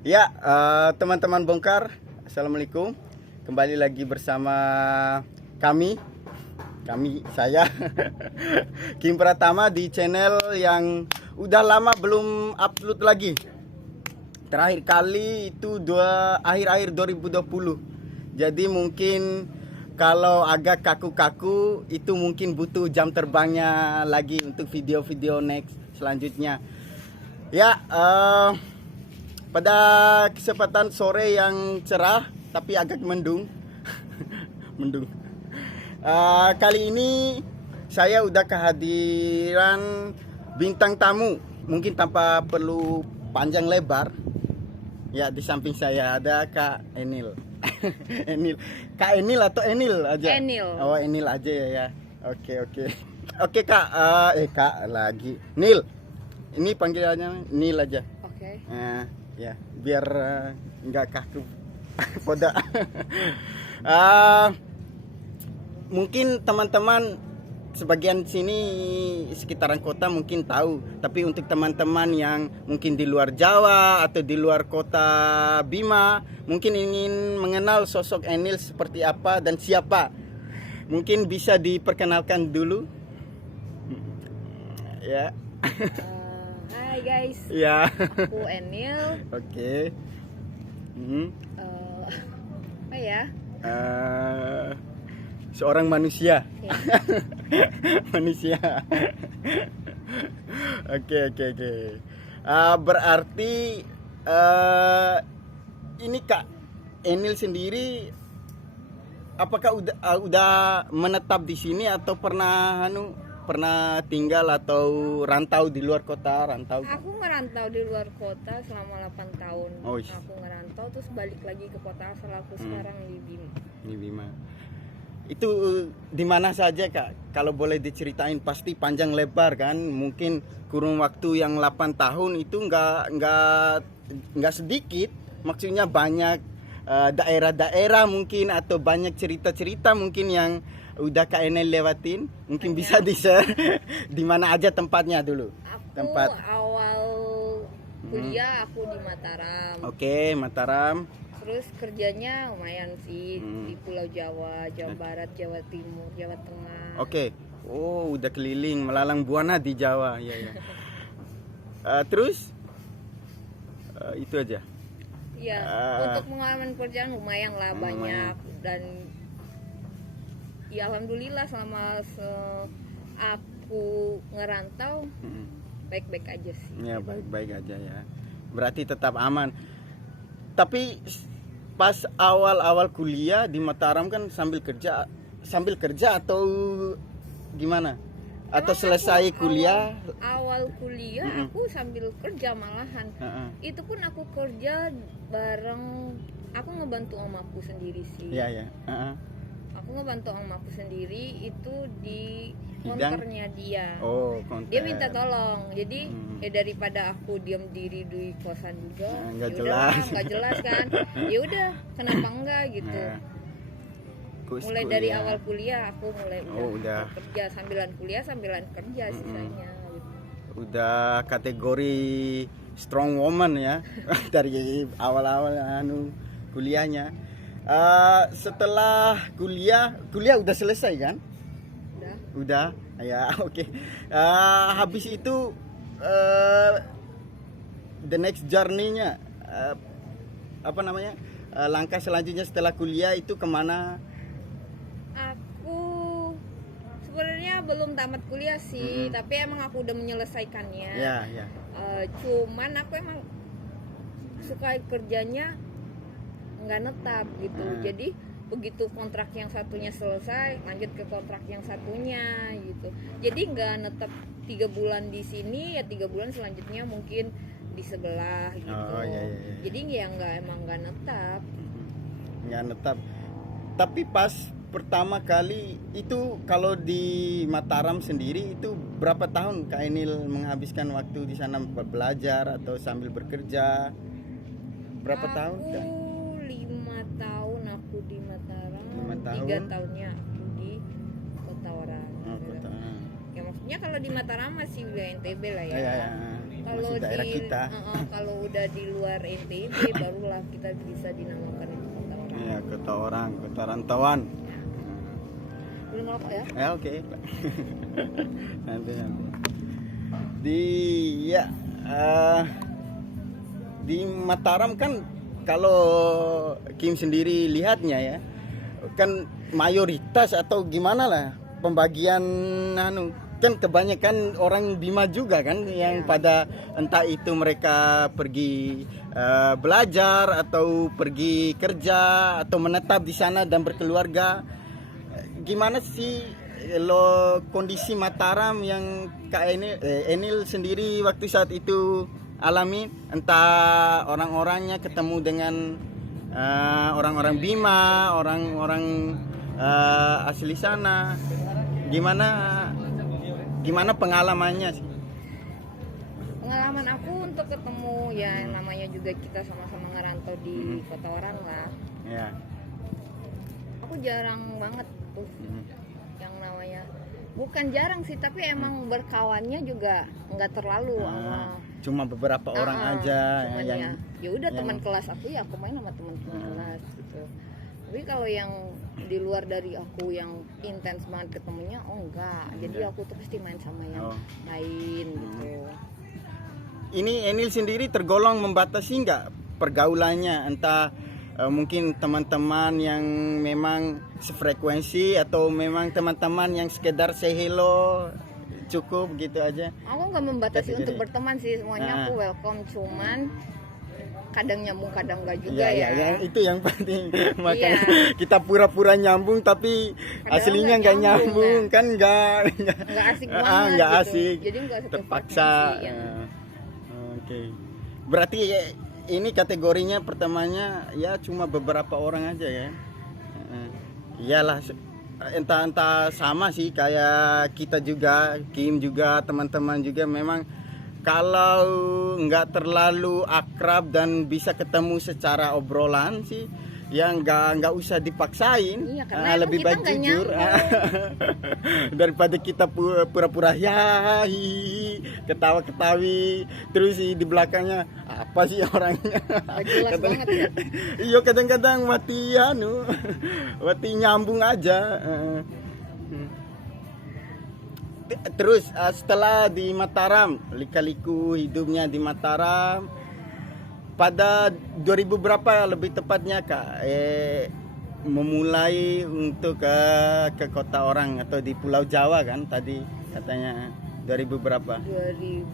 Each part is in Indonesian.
Ya, teman-teman bongkar, assalamualaikum. Kembali lagi bersama kami, saya Kim Pratama di channel yang udah lama belum upload lagi. Terakhir kali itu akhir-akhir 2020. Jadi mungkin kalau agak kaku-kaku itu mungkin butuh jam terbangnya lagi untuk video-video next selanjutnya. Ya, pada kesempatan sore yang cerah tapi agak mendung, mendung. Kali ini saya udah kehadiran bintang tamu, mungkin tanpa perlu panjang lebar. Ya, di samping saya ada Kak Enil. Enil, Kak Enil atau Enil aja? Enil. Oh, Enil aja ya. Oke Kak, Kak lagi. Nil, ini panggilannya Nil aja. Oke. Ya, biar nggak kaku poda. Mungkin teman-teman sebagian sini sekitaran kota mungkin tahu, tapi untuk teman-teman yang mungkin di luar Jawa atau di luar kota Bima mungkin ingin mengenal sosok Enil seperti apa dan siapa, mungkin bisa diperkenalkan dulu ya. Hai guys, Ya. aku Enil. Oke. Apa ya? Seorang manusia. Ya. Manusia. Oke. Berarti ini Kak Enil sendiri apakah udah menetap di sini atau pernah tinggal atau rantau di luar kota, rantau? Aku ngerantau di luar kota selama 8 tahun. Oh, Aku ngerantau terus balik lagi ke kota asal aku sekarang di Bima. Di Bima. Itu di mana saja Kak? Kalau boleh diceritain, pasti panjang lebar kan? Mungkin kurun waktu yang 8 tahun itu nggak sedikit. Maksudnya banyak daerah-daerah mungkin atau banyak cerita-cerita mungkin yang udah Kak Enel lewatin. Mungkin bisa di-share di mana aja tempatnya dulu. Aku awal kuliah aku di Mataram. Oke, Mataram. Terus kerjanya lumayan sih di Pulau Jawa, Jawa Barat, Jawa Timur, Jawa Tengah. Oke. Oh, udah keliling melalang buana di Jawa. Ya. Terus itu aja. Iya, untuk pengalaman kerjaan lumayan lah banyak dan ya alhamdulillah selama aku ngerantau baik-baik aja sih. Ya, baik-baik aja ya. Berarti tetap aman. Tapi pas awal-awal kuliah di Mataram kan sambil kerja atau gimana? Atau Emang selesai aku kuliah? Awal kuliah aku sambil kerja malahan. Itu pun aku kerja bareng, aku ngebantu omaku sendiri sih. Iya. Aku ngebantu omaku sendiri itu di Bidang? konternya dia. Oh, konter. Dia minta tolong, jadi ya daripada aku diam diri di kosan juga, nggak nggak jelas kan, ya udah kenapa enggak gitu. Mulai dari awal kuliah aku udah kerja sambilan kuliah sambilan kerja sisanya. Gitu. Udah kategori strong woman ya dari awal-awal kuliahnya. Setelah kuliah udah selesai kan? Udah ya. Oke. Habis itu the next journey-nya apa namanya, langkah selanjutnya setelah kuliah itu kemana? Aku sebenarnya belum tamat kuliah sih, tapi emang aku udah menyelesaikannya. Ya. Cuman aku emang suka kerjanya nggak netap gitu. Jadi begitu kontrak yang satunya selesai lanjut ke kontrak yang satunya gitu, jadi nggak netap 3 bulan di sini ya 3 bulan selanjutnya mungkin di sebelah gitu. Iya. Jadi ya nggak netap. Tapi pas pertama kali itu kalau di Mataram sendiri itu berapa tahun Kak Enil menghabiskan waktu di sana belajar atau sambil bekerja? Berapa tahun? 5 tahun aku di Mataram. 5 tahun. 3 tahunnya aku di Kota Orang. Kota. Ya maksudnya kalau di Mataram masih wilayah NTB lah ya. Ya. Kalau masih daerah di kita. Kalau udah di luar NTB barulah kita bisa dinamakan itu kota orang. Ya, kota orang, kota rantauan. Belum ngerokok ya? Ya oke. Nanti. Di ya di Mataram kan kalau Kim sendiri lihatnya ya kan mayoritas atau gimana lah pembagian kan kebanyakan orang Bima juga kan yang pada entah itu mereka pergi belajar atau pergi kerja atau menetap di sana dan berkeluarga. Gimana sih lo kondisi Mataram yang Kak Enil sendiri waktu saat itu alami, entah orang-orangnya ketemu dengan orang-orang Bima, orang-orang asli sana, gimana pengalamannya sih? Pengalaman aku untuk ketemu ya namanya juga kita sama-sama ngerantau di kota orang lah. Ya. Aku jarang banget tuh yang namanya, bukan jarang sih tapi emang berkawannya juga nggak terlalu sama Cuma beberapa orang aja cuman yang ya udah teman kelas aku ya aku main sama teman-teman kelas gitu. Tapi kalau yang di luar dari aku yang intens banget ketemunya enggak. Jadi aku tuh pasti main sama yang lain gitu. Ini Enil sendiri tergolong membatasi nggak pergaulannya, entah mungkin teman-teman yang memang sefrekuensi atau memang teman-teman yang sekedar say hello cukup gitu aja? Aku nggak membatasi untuk berteman sih, semuanya aku welcome, cuman kadang nyambung kadang enggak juga ya. Itu yang penting. Makanya kita pura-pura nyambung tapi kadang aslinya nggak nyambung kan nggak asik banget nggak gitu. asik, Jadi nggak terpaksa. Oke. Berarti ini kategorinya pertamanya ya cuma beberapa orang aja ya. Iyalah entah sama sih kayak kita juga, Kim juga, teman-teman juga memang kalau nggak terlalu akrab dan bisa ketemu secara obrolan sih ya nggak usah dipaksain. Iya, karena lebih baik jujur daripada kita pura-pura ya ketawa-ketawi terus di belakangnya apa sih orangnya. Jelas banget ya. Iya, kadang-kadang mati nyambung aja. Terus setelah di Mataram, lika-liku hidupnya di Mataram pada 2000 berapa lebih tepatnya Kak memulai untuk ke kota orang atau di Pulau Jawa kan tadi katanya 2000 berapa? 2000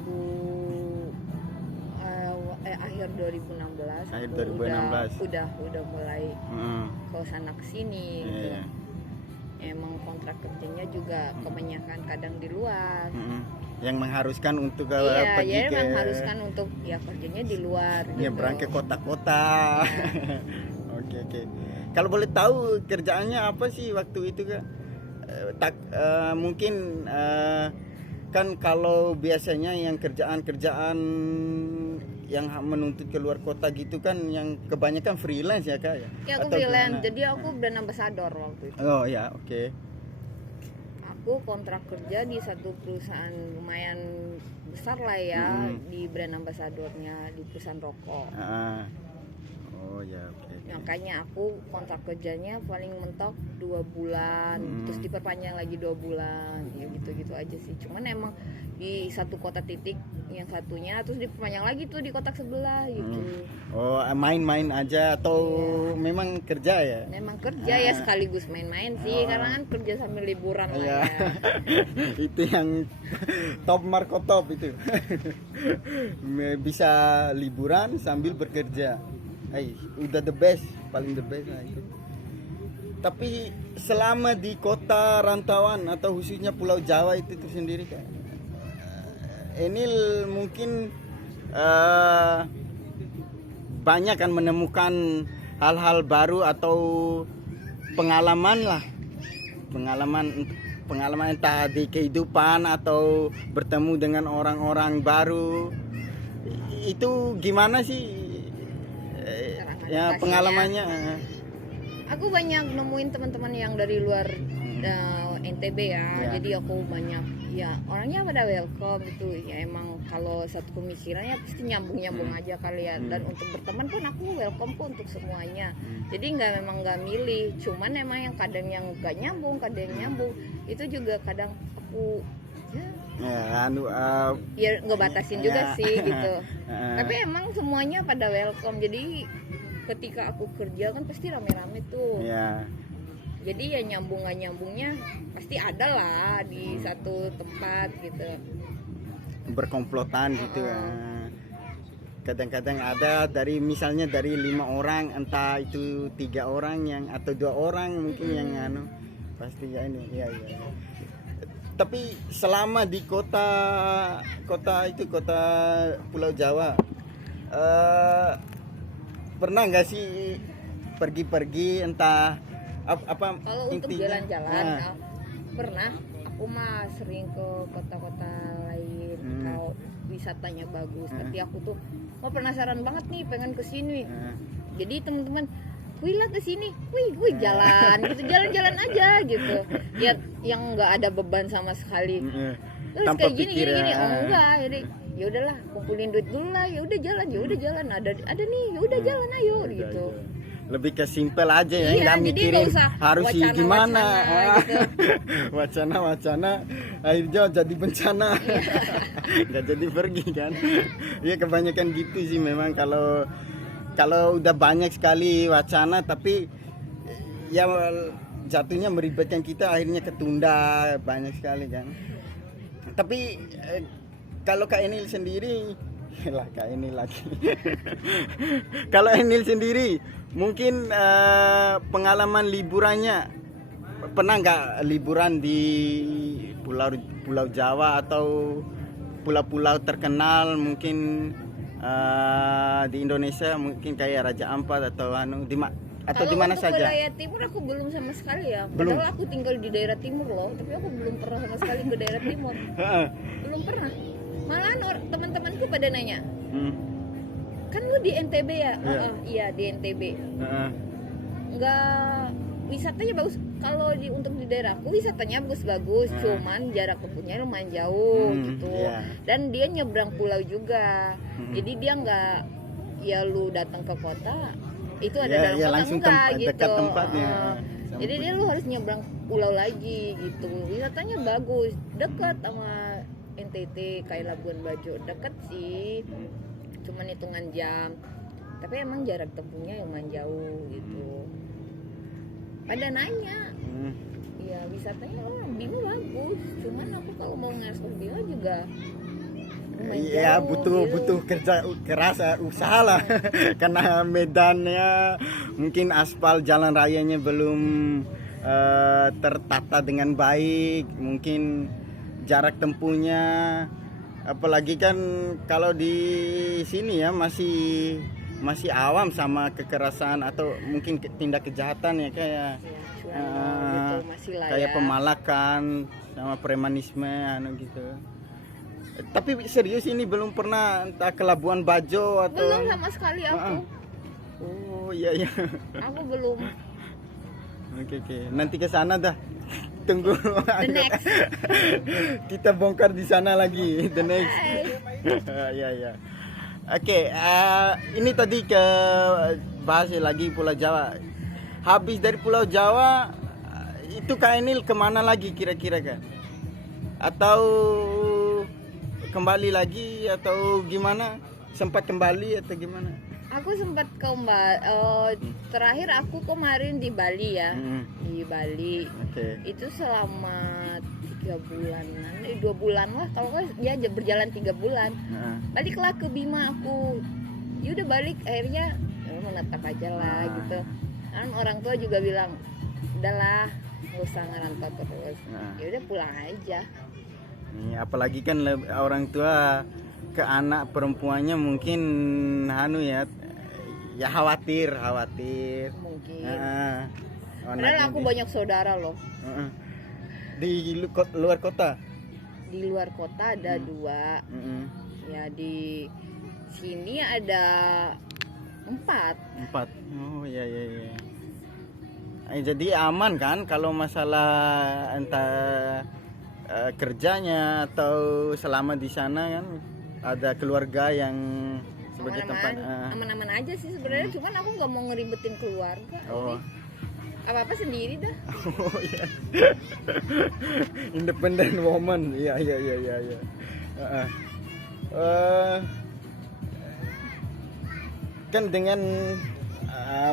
akhir 2016. Akhir 2016. Udah mulai ke sana kesini gitu. Emang kontrak kerjanya juga kebanyakan kadang di luar. Yang mengharuskan untuk pergi ke mengharuskan untuk ya kerjanya di luar ya gitu. Berangkat kota-kota. Oke. Kalau boleh tahu kerjaannya apa sih waktu itu Kak? Mungkin kan kalau biasanya yang kerjaan yang menuntut keluar kota gitu kan yang kebanyakan freelance ya Kak ya? Ya aku freelance, jadi aku brand ambassador waktu itu. Oh ya, oke. Aku kontrak kerja di satu perusahaan lumayan besar lah ya, di brand ambassadornya di perusahaan rokok. Oh ya, oke. Makanya aku kontrak kerjanya paling mentok 2 bulan, terus diperpanjang lagi 2 bulan, ya gitu-gitu aja sih. Cuman emang di satu kota titik, yang satunya terus diperpanjang lagi tuh di kotak sebelah gitu. Oh, main-main aja atau memang kerja ya? Memang kerja ya sekaligus main-main sih, karena kan kerja sambil liburan lah ya. Itu yang top Marco top itu. Bisa liburan sambil bekerja. Udah the best, paling the best lah itu. Tapi selama di kota rantauan atau khususnya Pulau Jawa itu sendiri Kak, Enil mungkin banyak kan menemukan hal-hal baru atau pengalaman entah di kehidupan atau bertemu dengan orang-orang baru. Itu gimana sih pengalamannya? Aku banyak nemuin teman-teman yang dari luar NTB ya. Ya. Jadi aku banyak ya orangnya pada welcome gitu. Ya emang kalau satu pemikirannya pasti nyambung aja kali ya. Dan untuk berteman pun aku welcome pun untuk semuanya. Jadi memang nggak milih. Cuman emang yang kadang yang nggak nyambung, kadang yang nyambung. Itu juga kadang aku ya ngebatasin juga sih gitu. Tapi emang semuanya pada welcome. Jadi ketika aku kerja kan pasti rame-rame tuh. Ya. Jadi ya nyambung gak nyambungnya pasti ada lah di satu tempat gitu. Berkomplotan gitu ya. Kadang-kadang ada dari misalnya dari 5 orang, entah itu 3 orang yang atau 2 orang mungkin yang pasti ya ini ya. Tapi selama di kota Pulau Jawa, pernah nggak sih pergi-pergi entah apa kalau untuk intinya? jalan-jalan pernah. Aku mah sering ke kota-kota lain kalau wisatanya bagus. Tapi aku tuh penasaran banget nih, pengen ke sini. Jadi teman-teman, wih lah ke sini, wih jalan gitu, jalan-jalan aja gitu. Ya yang nggak ada beban sama sekali. Terus Tanpa kayak gini. pikiran. Oh enggak, jadi ya udahlah, kumpulin duit dulu lah, ya udah jalan. Ada nih, ya udah jalan ayo gitu. Lebih ke simpel aja ya, Iya, nggak jadi mikirin nggak usah harus wacana-wacana gimana. gitu. Wacana akhirnya jadi bencana. Nggak jadi pergi kan. Ya kebanyakan gitu sih memang kalau udah banyak sekali wacana tapi ya jatuhnya meribetkan kita, akhirnya ketunda banyak sekali kan. Tapi kalau Kak Enil sendiri lah Kak Enil lagi. Kalau Enil sendiri mungkin pengalaman liburannya, pernah nggak liburan di Pulau Jawa atau pulau-pulau terkenal mungkin di Indonesia, mungkin kayak Raja Ampat atau di mana saja? Kalau wilayah timur aku belum sama sekali ya. Belum. Padahal aku tinggal di daerah timur loh, tapi aku belum pernah sama sekali ke daerah timur. Belum pernah. Malahan teman-temanku pada nanya, kan lu di NTB ya? Iya di NTB. Nggak, wisatanya bagus. Kalau untuk di daerahku wisatanya bagus-bagus, cuman jarak tempuhnya lumayan jauh gitu. Dan dia nyebrang pulau juga. Jadi dia nggak, ya lu datang ke kota itu ada dalam kota langsung enggak gitu. dekat tempatnya. Jadi dia lu harus nyebrang pulau lagi gitu. Wisatanya bagus, dekat sama NTT kayak Labuan Bajo, dekat sih. Cuman hitungan jam. Tapi emang jarak tempuhnya lumayan jauh gitu. Pada nanya, ya wisatanya Bima bagus, cuman aku kalau mau ngasih Bima juga Iya butuh kerja keras, usaha lah. Karena medannya mungkin aspal jalan rayanya belum tertata dengan baik, mungkin jarak tempuhnya, apalagi kan kalau di sini ya masih awam sama kekerasan atau mungkin tindak kejahatan ya kayak gitu, masih lah kayak ya. pemalakan sama premanisme gitu. Tapi serius ini belum pernah entah ke Labuan Bajo atau Belum sama sekali aku. Oh iya. Aku belum. Oke. Nanti ke sana dah. Tunggu. The next. Kita bongkar di sana lagi. The next. Iya. Oke, ini tadi ke bahas lagi Pulau Jawa. Habis dari Pulau Jawa itu Kak Enil kemana lagi kira-kira kan? Atau kembali lagi atau gimana? Sempat kembali atau gimana? Aku sempat terakhir aku kemarin di Bali ya. Di Bali. Oke. Itu selama 3 bulanan, 2 bulan lah kalau nggak ya berjalan 3 bulan. Baliklah ke Bima aku. Ya udah balik, akhirnya menetap aja lah gitu. Kan orang tua juga bilang, udahlah nggak usah ngerantau terus. Ya udah pulang aja. Apalagi kan orang tua ke anak perempuannya mungkin ya khawatir Mungkin. Padahal Padahal aku banyak saudara loh. Di luar kota. Di luar kota ada 2. Ya di sini ada 4. Oh iya. Jadi aman kan kalau masalah entah kerjanya atau selama di sana kan ada keluarga yang sebagai tempat. Aman-aman aja sih sebenarnya, cuman aku nggak mau ngeribetin keluarga. Oh. Apa sendiri dah. Oh iya. Independent woman. Iya. Kan dengan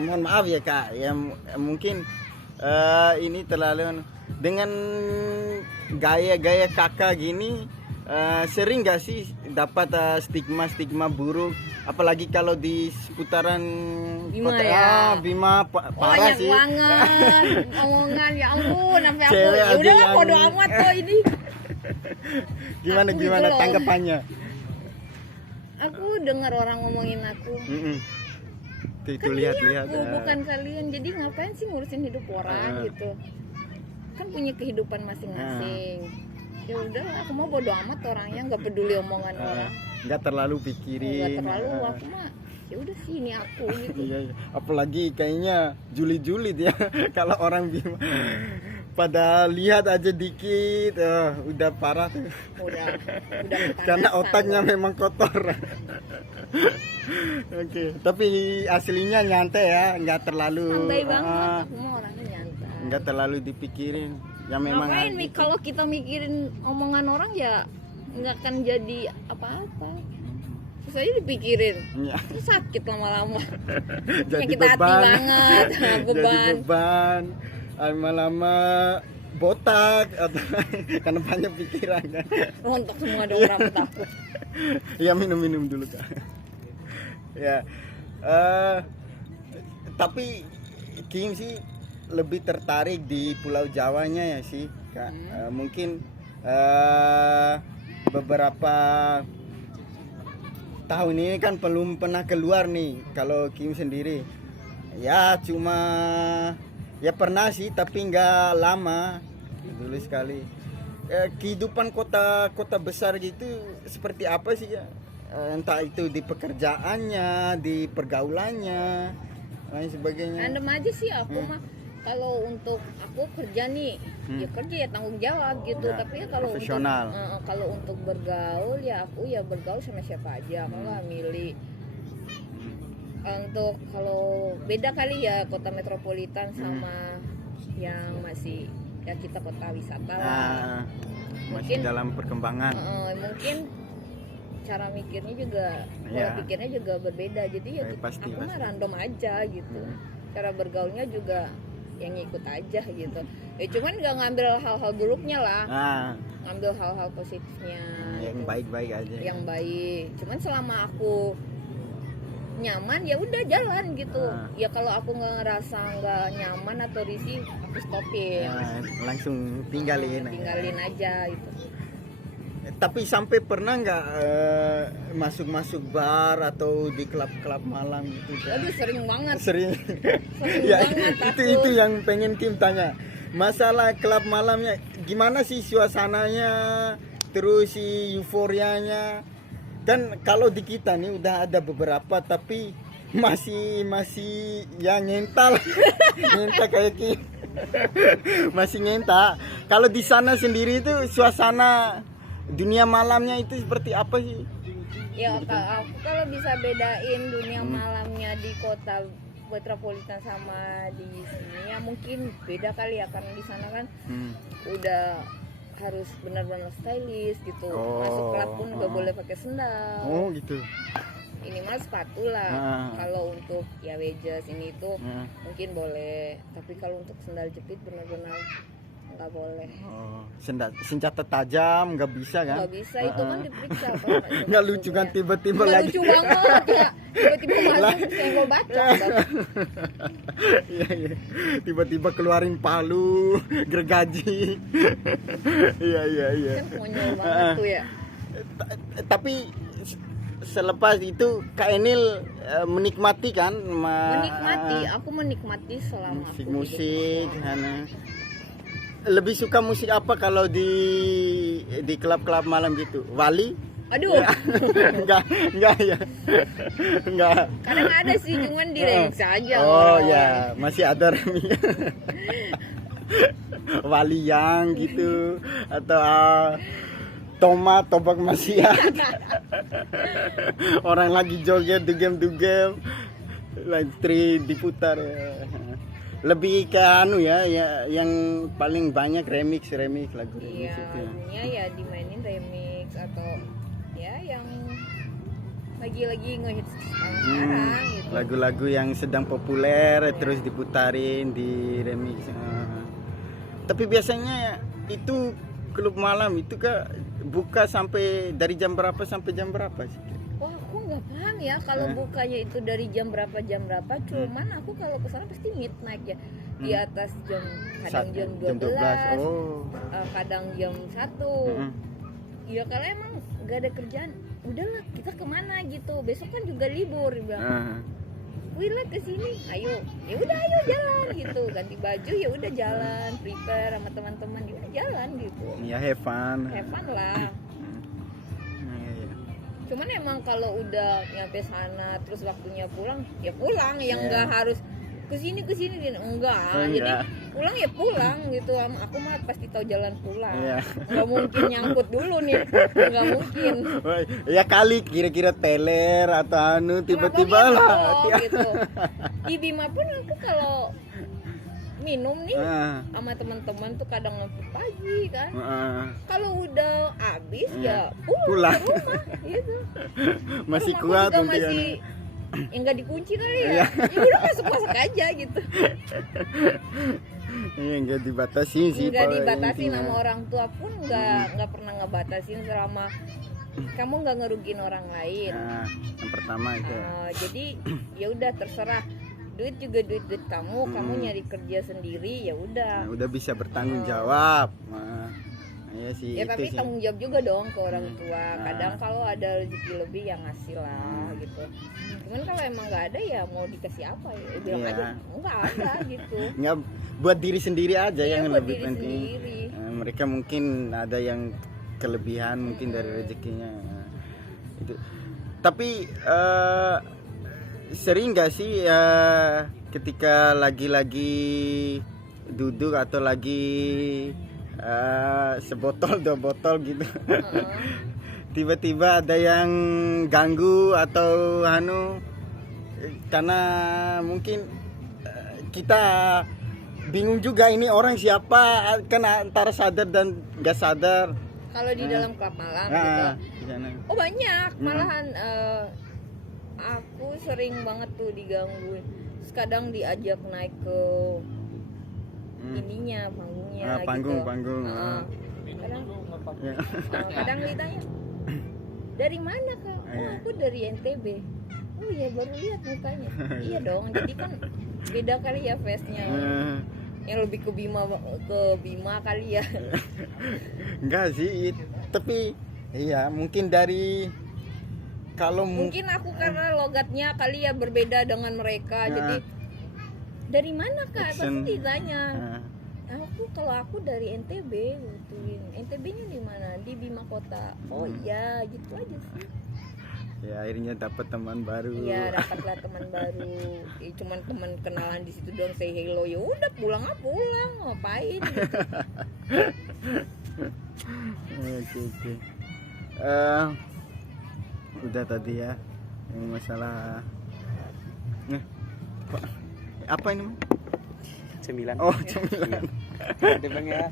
mohon maaf ya Kak, ya mungkin ini terlalu dengan gaya-gaya kakak gini, sering gak sih dapat stigma buruk, apalagi kalau di seputaran Bima kota ya? Bima parah Banyak sih. banget omongan, ya ampun, sampai aku Cewek ya aja udahlah yang- bodo amat tuh ini. Gimana Aku gitu loh. tanggapannya? Aku dengar orang ngomongin aku. Itu Kan lihat ini lihat. aku, bukan kalian. Jadi ngapain sih ngurusin hidup orang gitu? Kan punya kehidupan masing-masing. Ya udahlah, aku mau bodo amat orangnya, nggak peduli omongan orang. Nggak terlalu pikirin. Nggak terlalu, aku mah ya udah sih ini aku gitu. Iya. Apalagi kayaknya julid ya kalau orang Bima pada lihat aja dikit, udah parah tuh. Udah Karena kepanasan. otaknya memang kotor. Oke, tapi aslinya nyantai ya, nggak terlalu. Santai banget, aku mau orangnya nyantai. Nggak terlalu dipikirin. Ya memang. Ngapain kalau kita mikirin omongan orang ya nggak akan jadi apa-apa. Terus aja dipikirin, Ya, terus sakit lama-lama. jadi Sakit hati beban. banget, Jadi beban. beban. Lama-lama botak atau karena banyak pikiran kan. Rontok semua dong rambut aku. Ya minum dulu Kak. Ya, tapi Kim sih lebih tertarik di Pulau Jawanya ya sih Kak. Mungkin beberapa tahun ini kan belum pernah keluar nih kalau Kim sendiri. Ya cuma ya pernah sih tapi nggak lama dulu sekali. Kehidupan kota besar gitu seperti apa sih ya? Entah itu di pekerjaannya, di pergaulannya, lain sebagainya. Random aja sih aku mah. Kalau untuk aku kerja nih, ya kerja ya tanggung jawab gitu. Ya, tapi ya kalau profesional. kalau untuk bergaul ya aku ya bergaul sama siapa aja, aku nggak milih. Untuk kalau beda kali ya kota metropolitan sama yang masih ya kita kota wisata lah. Masih Mungkin- dalam perkembangan. Mungkin cara mikirnya juga, pola Ya. pikirnya juga berbeda. Jadi ya Pasti, aku mah pasti. random aja gitu. Cara bergaulnya juga yang ngikut aja gitu. Ya cuman nggak ngambil hal-hal buruknya lah, ngambil hal-hal positifnya. Yang gitu. baik-baik aja. Yang baik. Cuman selama aku nyaman ya udah jalan gitu. Ya kalau aku nggak ngerasa nggak nyaman atau risih, aku stopin. Langsung tinggalin. Tinggalin aja gitu. Tapi sampai pernah nggak masuk bar atau di klub-klub malam gitu? Aduh sering banget. Sering. Sering Ya, banget itu yang pengen Kim tanya. Masalah klub malamnya gimana sih suasananya, terus si euforianya? Kan kalau di kita nih udah ada beberapa tapi masih ya ngental. Ngental kayak Kim. Masih ngental. Kalau di sana sendiri itu suasana dunia malamnya itu seperti apa sih? Ya aku kalau bisa bedain dunia malamnya di kota metropolitan sama di sini ya mungkin beda kali ya, karena di sana kan udah harus benar-benar stylish gitu. Masuk klub pun nggak boleh pakai sendal. Oh gitu. Minimal sepatu lah. Kalau untuk ya wedges ini itu mungkin boleh, tapi kalau untuk sendal jepit benar-benar nggak boleh. Senjata tajam nggak bisa kan? Nggak bisa, itu kan diperiksa. Nggak lucu kan tiba-tiba Nggak lagi. lucu banget ya, tiba-tiba masuk senggol bacok. Iya. Tiba-tiba keluarin palu, gergaji. Iya. Kan konyol banget tuh ya. Tapi selepas itu Kak Enil menikmati kan? Menikmati, aku menikmati selama aku musik. hidup. Lebih suka musik apa kalau di klub-klub malam gitu? Wali? Aduh. Enggak ya. Enggak. Kadang ada sih, cuman di remix aja. Oh orang-orang. ya, masih ada remix. Waliang gitu atau Tobak masih ada. Orang lagi joget dugem lagi diputar ya. Lebih ke anu ya, yang paling banyak remix lagu remix Iya, itu ya. lagunya ya dimainin remix atau ya yang lagi ngehits sekarang gitu. Lagu-lagu yang sedang populer terus diputarin di remix. Tapi biasanya itu klub malam itu kak buka sampai dari jam berapa sampai jam berapa sih? Wah, aku nggak paham ya kalau bukanya itu dari jam berapa. Cuman aku kalau kesana pasti midnight ya. Di atas kadang jam 12, Oh. kadang jam 1. Ya kalau emang nggak ada kerjaan, udahlah kita kemana gitu. Besok kan juga libur, bilang. Wih lah kesini, ayo jalan gitu, ganti baju ya udah jalan, prepare sama teman-teman ya udah jalan gitu. Ya have fun. Have fun lah. Iya. Cuman emang kalau udah nyampe sana terus waktunya pulang ya pulang, yang nggak harus kesini enggak. Jadi pulang ya pulang gitu. Aku mah pasti tahu jalan pulang. Nggak mungkin nyangkut dulu nih, nggak mungkin. Ya kali kira-kira teler atau anu tiba-tiba lah. Gitu. Di Bima pun aku kalau minum nih sama teman-teman tuh kadang sampai pagi kan. Kalau udah habis ya pulang ke rumah gitu. Masih rumah kuat juga untuk masih yang nggak dikunci kali ya. Ya udah masuk aja gitu. Iya nggak dibatasin sih. Nggak dibatasin sama orang tua pun nggak pernah ngebatasin selama kamu nggak ngerugiin orang lain. Yang pertama itu. Jadi ya udah terserah. Duit juga duit kamu nyari kerja sendiri ya udah. Udah bisa bertanggung jawab. Iya sih. Ya tapi sih. tanggung jawab juga dong ke orang tua. Kadang kalau ada rezeki lebih ya ngasih lah gitu. Cuman kalau emang nggak ada ya mau dikasih apa ya? Bilang aja nggak ada gitu. Nggak, buat diri sendiri aja yang buat lebih diri penting. sendiri. Mereka mungkin ada yang kelebihan mungkin dari rezekinya. Itu. Tapi sering nggak sih ketika lagi duduk atau lagi sebotol 2 botol gitu tiba-tiba ada yang ganggu atau karena mungkin kita bingung juga ini orang siapa, kan antara sadar dan nggak sadar. Kalau di dalam klub malam gitu. Oh banyak, malahan aku sering banget tuh digangguin. Terus kadang diajak naik ke ininya, panggungnya panggung. Kadang ditanya, dari mana kak? Oh aku dari NTB. Oh ya baru lihat mukanya. Iya dong, jadi kan beda kali ya face-nya. Yang lebih ke Bima kali ya. Enggak sih, tapi iya mungkin dari kalau mungkin aku karena logatnya kali ya berbeda dengan mereka. Jadi dari mana kak? Pasti ditanya. Kalau aku dari NTB, gituin. NTB-nya di mana? Di Bima Kota. Oh iya, gitu aja sih. Ya akhirnya dapat teman baru. Iya, dapatlah teman baru. Cuman teman kenalan di situ doang, say hello. Ya udah pulang ngapain gitu. Oke. Udah tadi ya yang masalah apa ini? Cemilan. Oh, cemilan. Bang ya.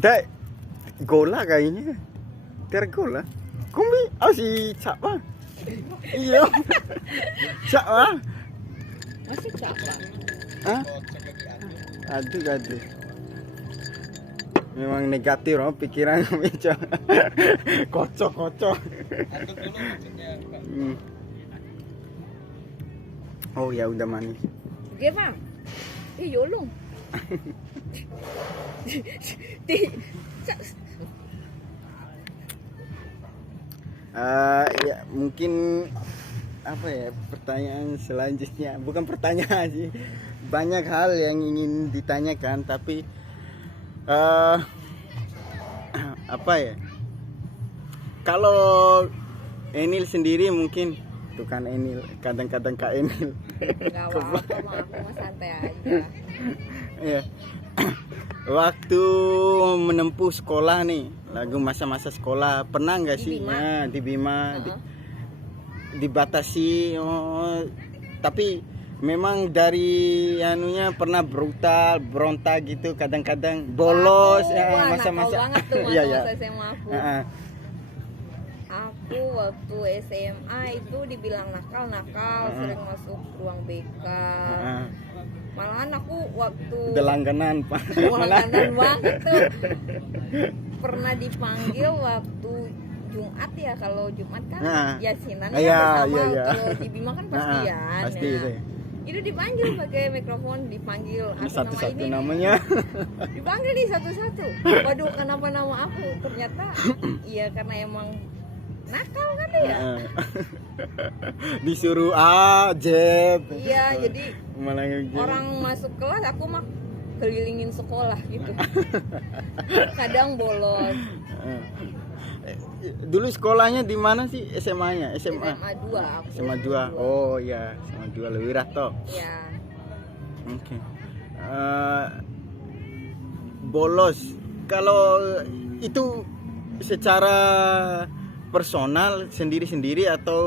Dai gola kayaknya. Tergola. Kumbi si capa. Iya. Capa. Masih capa. Hah? Aduh. Memang negatif loh pikiran meja. Kocok. Aduk dulu maksudnya. Oh ya udah manis. Oke bang. Yolong. Ya mungkin apa ya pertanyaan selanjutnya, bukan pertanyaan sih, banyak hal yang ingin ditanyakan tapi apa ya Kalau Enil sendiri mungkin tuh kan Enil, kadang-kadang Kak Enil. Nggak apa-apa, aku mah santai aja. Ya. Waktu menempuh sekolah nih, lagu masa-masa sekolah, pernah nggak Di sih Bima? nah, di Bima Heeh. dibatasi, tapi memang dari anunya pernah brutal, berontak gitu, kadang-kadang bolos, Wah, masa-masa. nakal banget tuh Iya, iya. masa-masa SMA aku. Heeh. Aku waktu SMA itu dibilang nakal, sering masuk ruang BK. Heeh. Malahan aku waktu Udah langganan Pak. langganan banget tuh. Pernah dipanggil waktu Jumat ya, kalau Jumat kan Nah. yasinan Iya, ya bersama. iya, iya. Kalau di Bima kan pastian. Pasti ya. itu. Itu dipanggil pakai mikrofon, dipanggil Ini atas satu-satu nama ini. namanya. Dipanggil nih satu-satu. Waduh, kenapa nama aku? Ternyata iya karena emang nakal kan ya. Disuruh Jeb. Iya, jadi Malah gitu. orang masuk kelas aku mah kelilingin sekolah gitu. Kadang bolos. Dulu sekolahnya di mana sih SMA-nya? SMA. SMA 2 aku. SMA 2. Oh iya, SMA 2 Lewirato. Iya. Oke. Bolos. Kalau itu secara personal sendiri-sendiri atau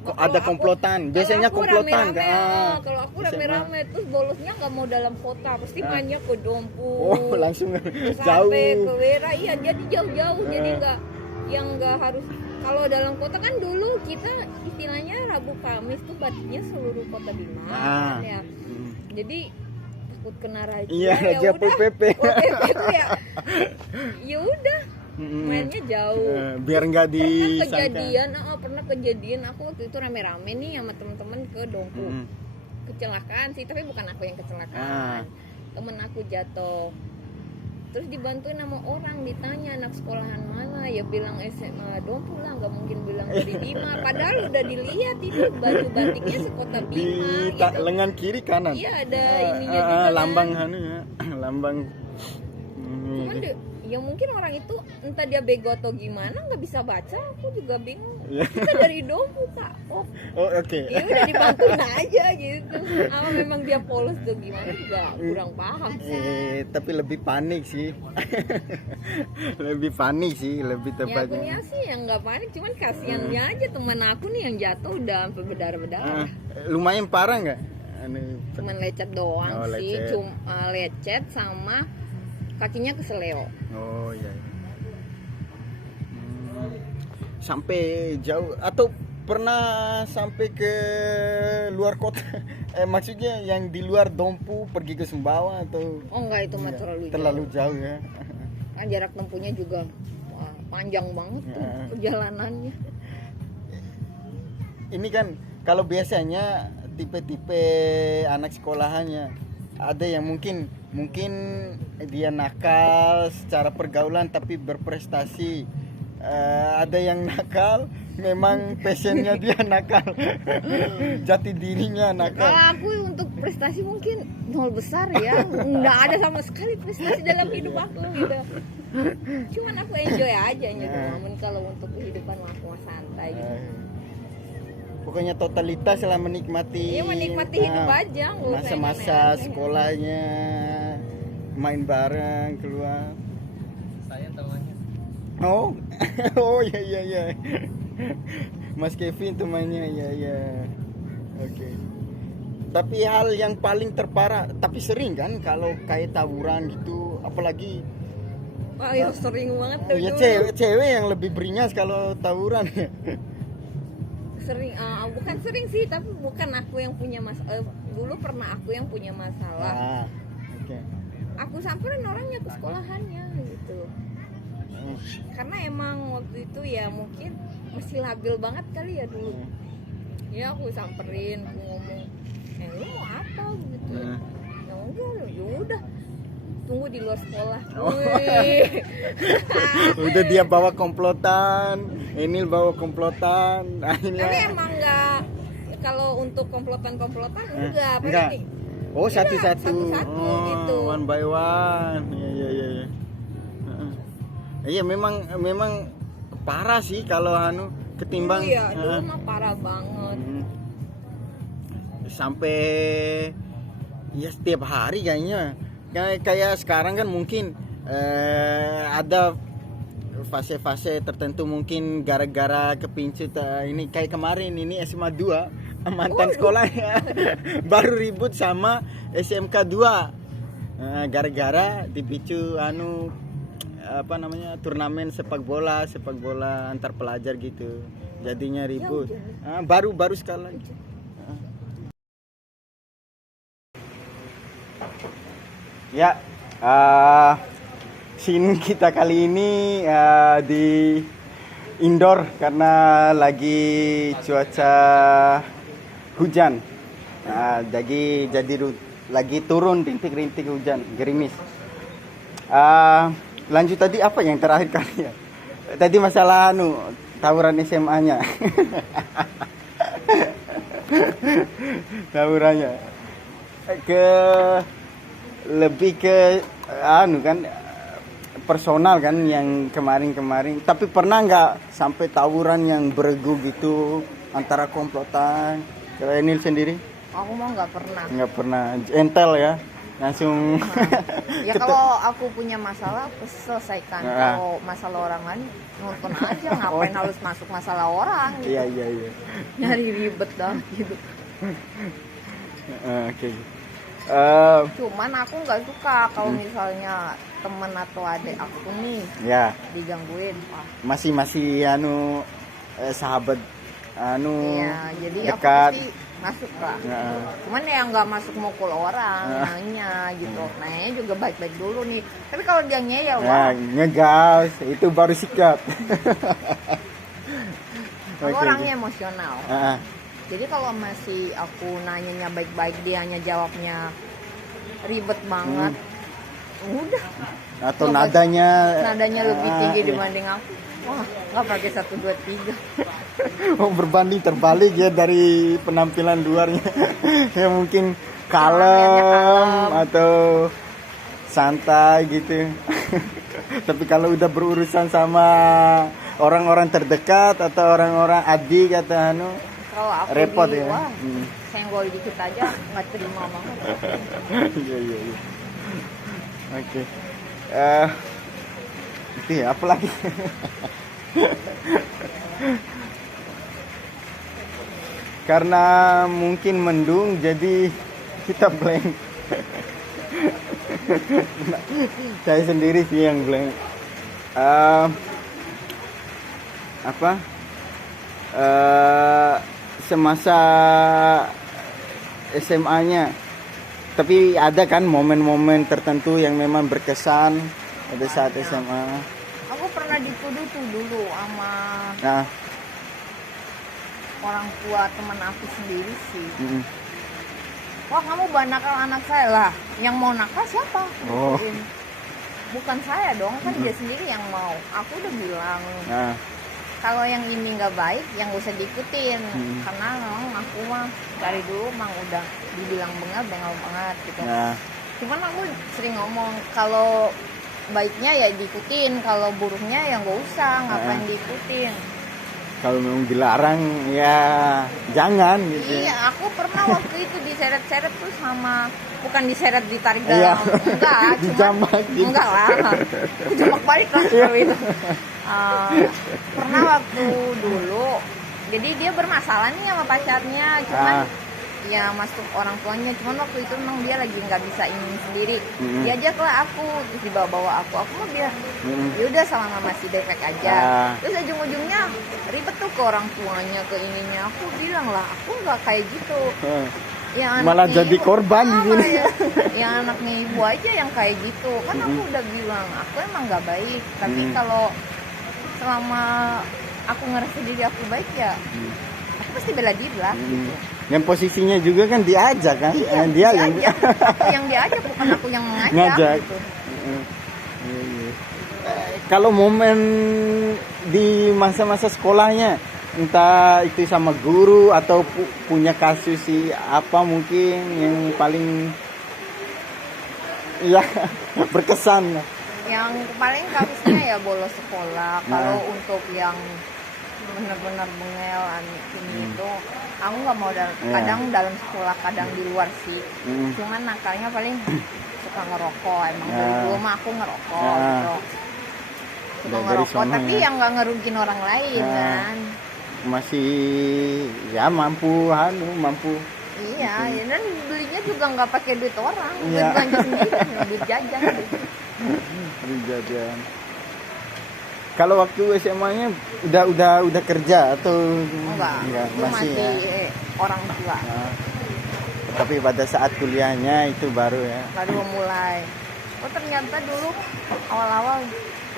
kok ada Kalau komplotan? aku- Biasanya kalau aku komplotan rame-rame, kan? kalau aku SMA. rame-rame terus bolosnya nggak mau dalam kota, pasti mainnya ke Dompu. Oh, langsung terus jauh. sampai ke Wera, iya jadi jauh-jauh, jadi Ah. nggak yang nggak harus. Kalau dalam kota kan dulu kita istilahnya Rabu Kamis tuh batiknya seluruh kota Bima Ah. kan ya. Hmm. Jadi takut kena razia. Iya, ya razia udah. PPP. PPP tuh ya. Ya udah, Mm-mm. mainnya jauh. Biar nggak Pernah disangka. pernah kejadian aku waktu itu rame-rame nih sama temen-temen ke Dompu. Mm-mm. Kecelakaan sih, tapi bukan aku yang Ah. kecelakaan. Temen aku jatuh. Terus dibantuin sama orang, ditanya anak sekolahan mana, ya bilang SMA Dompu lah, nggak mungkin bilang dari Bima. Padahal udah dilihat itu baju batiknya sekota Di Bima gitu. lengan kiri kanan. Iya ada ininya juga kan. lambang anu ya. Lambang. Cuman ya mungkin orang itu entah dia bego atau gimana nggak bisa baca, aku juga bingung. Iya. Kita dari Dompu Pak. Oh Oh, oke. ya udah dibantuin aja gitu. Apa memang dia polos tuh gimana juga kurang paham sih. Tapi lebih panik sih. Lebih panik sih, lebih Ya akunya tepatnya. sih yang nggak panik, cuman kasihannya aja teman aku nih yang jatuh udah sampai berdarah-berdarah. Lumayan parah nggak? Cuman lecet doang Oh, sih, lecet. cuma lecet sama kakinya keseleo. Oh iya. Sampai jauh atau pernah sampai ke luar kota? Maksudnya yang di luar Dompu pergi ke Sumbawa atau Oh enggak, itu mah Iya, terlalu jauh ya? kan jarak tempuhnya juga wah, panjang banget tuh Ya. perjalanannya. Ini kan kalau biasanya tipe-tipe anak sekolahannya ada yang mungkin dia nakal secara pergaulan tapi berprestasi. Ada yang nakal memang passionnya dia nakal. Jati dirinya nakal. Kalau aku untuk prestasi mungkin nol besar ya, nggak ada sama sekali prestasi dalam hidup aku gitu. Cuman aku enjoy aja gitu. Namun kalau untuk kehidupan mah aku mah santai gitu. Pokoknya totalitas lah menikmati. Iya, menikmati hidup aja, nggak usah yang masa-masa aneh-aneh. sekolahnya, main bareng keluar. Saya temannya. Oh, oh iya. Mas Kevin temannya, ya. Oke. Tapi hal yang paling terparah, tapi sering kan kalau kayak tawuran gitu, apalagi Wah, ya sering banget tuh ya dulu. cewek yang lebih beringas kalau tawuran. Sering, bukan sering sih, tapi bukan aku yang punya masalah. Dulu pernah aku yang punya masalah. Oke. Aku samperin orangnya ke sekolahannya gitu. Karena emang waktu itu ya mungkin masih labil banget kali ya dulu. Ya aku samperin, aku ngomong, lu mau apa gitu. Ya enggak, ya udah tunggu di luar sekolah. Wih. Udah dia bawa komplotan, Enil bawa komplotan. Tapi Akhirnya emang enggak, kalau untuk komplotan enggak, enggak. nih. Oh, Iya, satu-satu. satu-satu gitu. One by one. Iya. Iya, memang parah sih kalau ketimbang Dulu ya, dulu mah parah banget. Sampai ya setiap hari kayaknya. Kayak sekarang kan mungkin ada fase-fase tertentu, mungkin gara-gara kepincut ini kayak kemarin ini SMA 2 mantan sekolahnya baru ribut sama SMK 2 gara-gara dipicu turnamen sepak bola antar pelajar gitu, jadinya ribut. Baru sekali. Ya, scene kita kali ini di indoor karena lagi cuaca hujan. Jadi lagi turun rintik-rintik hujan, gerimis. Lanjut tadi apa yang terakhir kali ya? Tadi masalah tawuran SMA-nya. Tawurannya lebih ke kan personal kan yang kemarin. Tapi pernah nggak sampai tawuran yang beregu gitu antara komplotan? Kalau Enil sendiri? Aku mah nggak pernah. Nggak pernah. Entel ya, langsung. Ya kalau aku punya masalah, aku selesaikan. Kalau masalah orang lain, nonton aja. Ngapain harus masuk masalah orang? Gitu. Iya. Nyari ribet dah gitu. Oke. Cuman aku nggak suka kalau misalnya temen atau adik aku nih Ya. digangguin. Wah. Masih sahabat Iya, jadi aku dekat. pasti masuk lah. Cuman ya nggak masuk mukul orang, nanya gitu. Nanya juga baik-baik dulu nih. Tapi kalau dia ngeyel, wah, ngegas itu baru sikat. aku orangnya emosional. Ah. Jadi kalau masih aku nanyanya baik-baik, dia hanya jawabnya ribet banget, udah. Atau Nggak nadanya lebih tinggi iya. dibanding aku. Wah, nggak pakai 1, 2, 3. Berbanding terbalik ya dari penampilan luarnya. Ya mungkin Orangnya kalem atau santai gitu. Tapi kalau udah berurusan sama orang-orang terdekat atau orang-orang adik atau Kalau aku repot di, ya. wah, senggol dikit aja nggak terima banget. Iya. Oke. Itu ya, apa lagi? Karena mungkin mendung jadi kita blank. Saya sendiri sih yang blank. Semasa SMA-nya, tapi ada kan momen-momen tertentu yang memang berkesan pada saat SMA. Aku pernah dituduh tuh dulu sama Nah, orang tua teman aku sendiri sih. mm-mm. Wah, kamu bawa nakal anak saya lah. Yang mau nakal siapa? Oh. Gituin. Bukan saya dong, kan dia sendiri yang mau. Aku udah bilang, Nah, kalau yang ini nggak baik, yang gak usah diikutin. Hmm. Karena memang aku mah dari dulu emang udah dibilang bengal banget gitu. nah, Cuman aku sering ngomong, kalau baiknya ya diikutin, kalau buruknya ya nggak usah, ngapain diikutin. kalau memang dilarang ya jangan gitu. Iya, aku pernah waktu itu diseret-seret tuh sama, bukan diseret ditarik Iya. dalam, enggak, cuma Dijambak gitu. enggak lah, jambak balik lah kalau itu. Pernah waktu dulu, jadi dia bermasalah nih sama pacarnya, cuman ya masuk orang tuanya, cuman waktu itu memang dia lagi nggak bisa ingin sendiri. Diajaklah aku, terus dibawa aku mau bilang ya udah sama masih depek aja. Terus ujung-ujungnya ribet tuh ke orang tuanya, ke ininya. Aku bilang lah, aku nggak kayak gitu. Ya, Malah jadi korban gini. Ya anaknya ibu aja yang kayak gitu. Kan aku udah bilang, aku emang nggak baik. Tapi kalau selama aku ngerasa diri aku baik ya, aku pasti bela diri lah. Gitu. Yang posisinya juga kan diajak kan. Iya, Dia aku yang diajak, bukan aku yang ngajak. Gitu. Kalau momen di masa-masa sekolahnya, entah itu sama guru atau punya kasus sih apa mungkin yang paling ya berkesan Yang paling kasusnya ya bolos sekolah. Kalau untuk yang benar-benar bengel ini itu aku nggak mau kadang dalam sekolah, kadang di luar sih. Cuman nakalnya paling suka ngerokok. Emang dulu mah aku ngerokok gitu. Suka ngerokok, tapi yang nggak ngerugin orang lain kan. Masih ya mampu. Iya, ya, dan belinya juga nggak pakai duit orang, duit belanja sendiri, duit jajan. Duit jajan. Kalau waktu SMA-nya udah kerja atau enggak itu masih ya. Orang tua. Nah, tapi pada saat kuliahnya itu baru mulai. Oh ternyata dulu awal-awal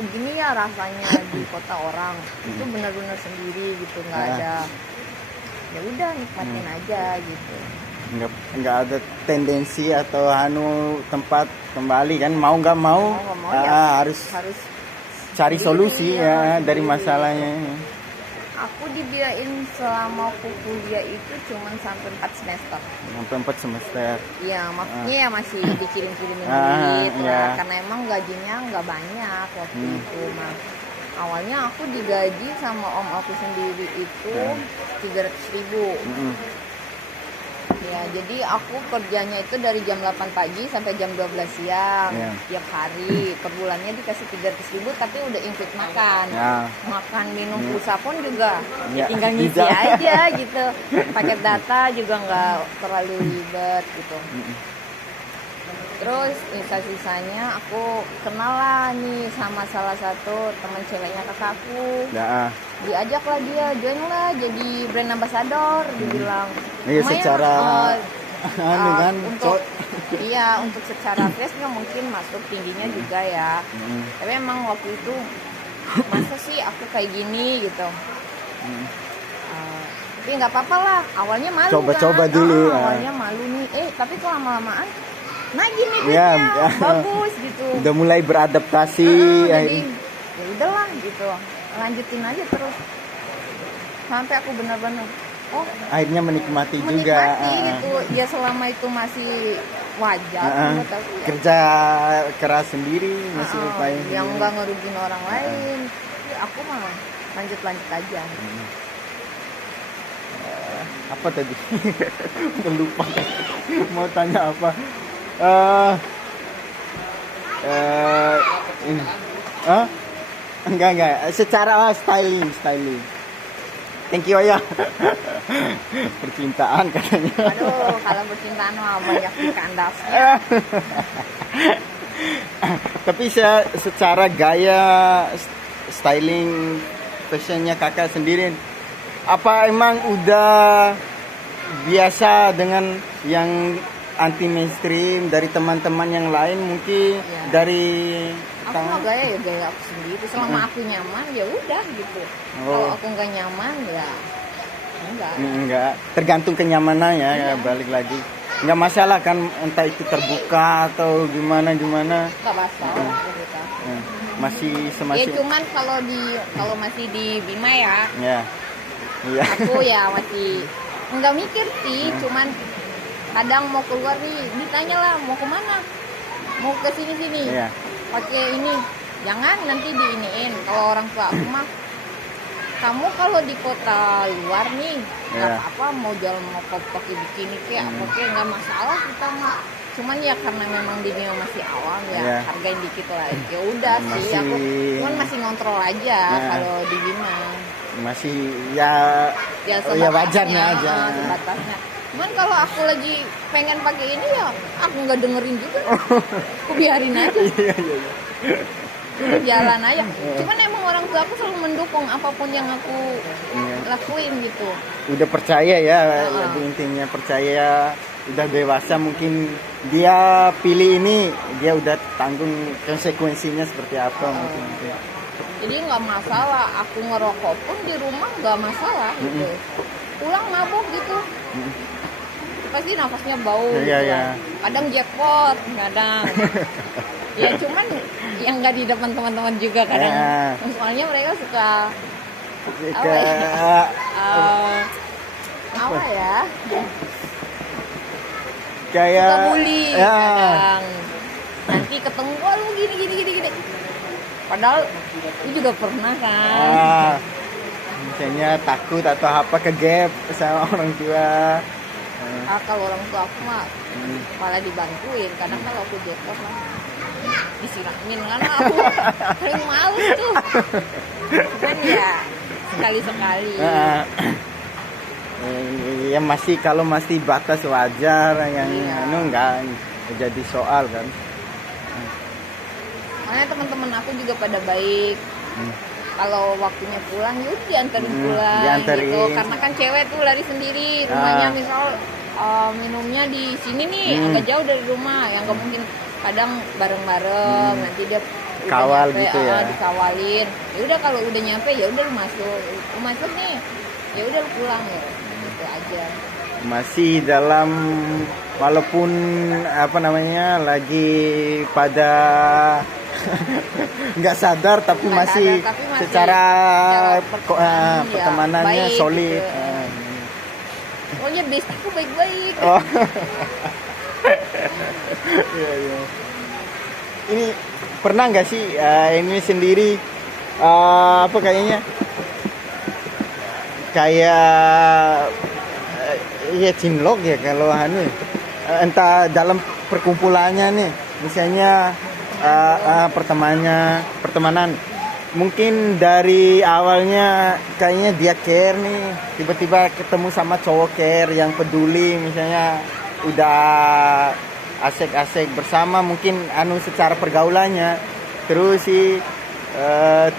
begini ya rasanya di kota orang. Itu benar-benar sendiri gitu, nggak ada. Ya udah nikmatin aja gitu. Nggak ada tendensi atau tempat kembali kan, mau nggak mau, ya, harus cari solusi ya dari masalahnya. Aku dibiayain selama aku kuliah itu cuma sampai 4 semester. Sampai 4 semester. Iya, maksudnya ya masih dikirim-kirimin duit lah, karena emang gajinya nggak banyak waktu itu mah. Awalnya aku digaji sama om aku sendiri itu 300.000. Ya, jadi aku kerjanya itu dari jam 8 pagi sampai jam 12 siang tiap hari. Per bulannya dikasih 300.000, tapi udah include makan. Makan, minum, pulsa pun juga tinggal ngisi aja gitu. Paket data juga nggak terlalu ribet gitu. Terus sisa-sisanya aku kenal lah nih sama salah satu teman ceweknya kakakku. Diajaklah dia, join lah jadi brand ambassador, dibilang. Iya, secara kan untuk secara face mungkin masuk tingginya juga ya. Tapi emang waktu itu masa sih aku kayak gini gitu. Tapi nggak apa-apa lah, awalnya malu coba-coba kan. dulu. Awalnya malu nih, tapi kok lama-lamaan nah gini duitnya bagus gitu. Udah mulai beradaptasi. Jadi ya udahlah gitu, lanjutin aja terus sampai aku benar-benar akhirnya menikmati juga gitu. Ya selama itu masih wajar tapi kerja keras sendiri masih upayain yang nggak ngerugin orang lain. Ya, aku mah lanjut aja. Apa tadi? Lupa. Mau tanya apa? Ini. Enggak. Secara styling. Thank you ya. Percintaan katanya. Aduh, kalau percintaan mah banyak dikandasnya. Tapi secara gaya styling fashionnya kakak sendiri, apa emang udah biasa dengan yang anti mainstream dari teman-teman yang lain mungkin dari aku mah gaya aku sendiri, selama aku nyaman ya udah gitu. Kalau aku nggak nyaman ya enggak. Tergantung kenyamanannya ya, balik lagi. Nggak masalah kan, entah itu terbuka atau gimana. Nggak masalah gitu. Masih Ya cuman kalau masih di Bima ya. Iya. Aku ya masih nggak mikir sih, cuman kadang mau keluar nih ditanya lah mau kemana, mau ke sini pakai ini, jangan nanti diiniin. Kalau orang tua aku mah, kamu kalau di kota luar nih nggak apa-apa mau jalan mau pakai bikini kayak apa kayak nggak masalah kita mah. Cuman ya karena memang di Bima masih awam ya hargain dikit lah. Ya udah sih aku cuman masih ngontrol aja kalau di Bima. Masih ya wajarnya aja. Sebatasnya. Cuman kalau aku lagi pengen pakai ini ya aku nggak dengerin juga. Aku biarin aja. Jalan aja. Cuman emang orang tua aku selalu mendukung apapun yang aku lakuin gitu. Udah percaya ya, intinya percaya. Udah dewasa mungkin dia pilih ini, dia udah tanggung konsekuensinya seperti apa mungkin. Jadi nggak masalah, aku ngerokok pun di rumah nggak masalah gitu. Pulang mabuk gitu. Pasti nafasnya bau gitu. Kadang jackpot, kadang. Ya cuman yang nggak di depan teman-teman juga kadang. Soalnya mereka suka apa ya? Kayak suka bully kadang. nanti ketemu wah lu gini. Padahal lu juga pernah kan. Misalnya takut atau apa ke gap sama orang tua. Kalau orang tua aku mah malah dibantuin. Kadang kalau aku jatuh mah disiramin kan aku paling malu tuh. Cuman ya sekali-sekali. Ya masih kalau masih batas wajar yang enggak jadi soal kan. Makanya teman-teman aku juga pada baik. Kalau waktunya pulang ya udah dianterin pulang dianterin. gitu. Karena kan cewek tuh lari sendiri. Rumahnya misal minumnya di sini nih agak jauh dari rumah, yang nggak mungkin kadang bareng-bareng. Nanti dia udah kawal nyampe, gitu ya. dikawalin. Ya udah kalau udah nyampe ya udah lu masuk nih. Ya udah lu pulang ya. Gitu aja. Masih dalam walaupun apa namanya lagi pada nggak sadar tapi Nggak masih sadar, tapi masih secara pertemanan, pertemanannya baik solid. gitu. Pokoknya bestiku baik-baik. Oh. Iya. Ini pernah nggak sih ini sendiri apa kayaknya kayak ya cinlok ya kalau entah dalam perkumpulannya nih misalnya pertemanan mungkin dari awalnya kayaknya dia care nih, tiba-tiba ketemu sama cowok care yang peduli, misalnya udah asik-asik bersama mungkin secara pergaulannya, terus sih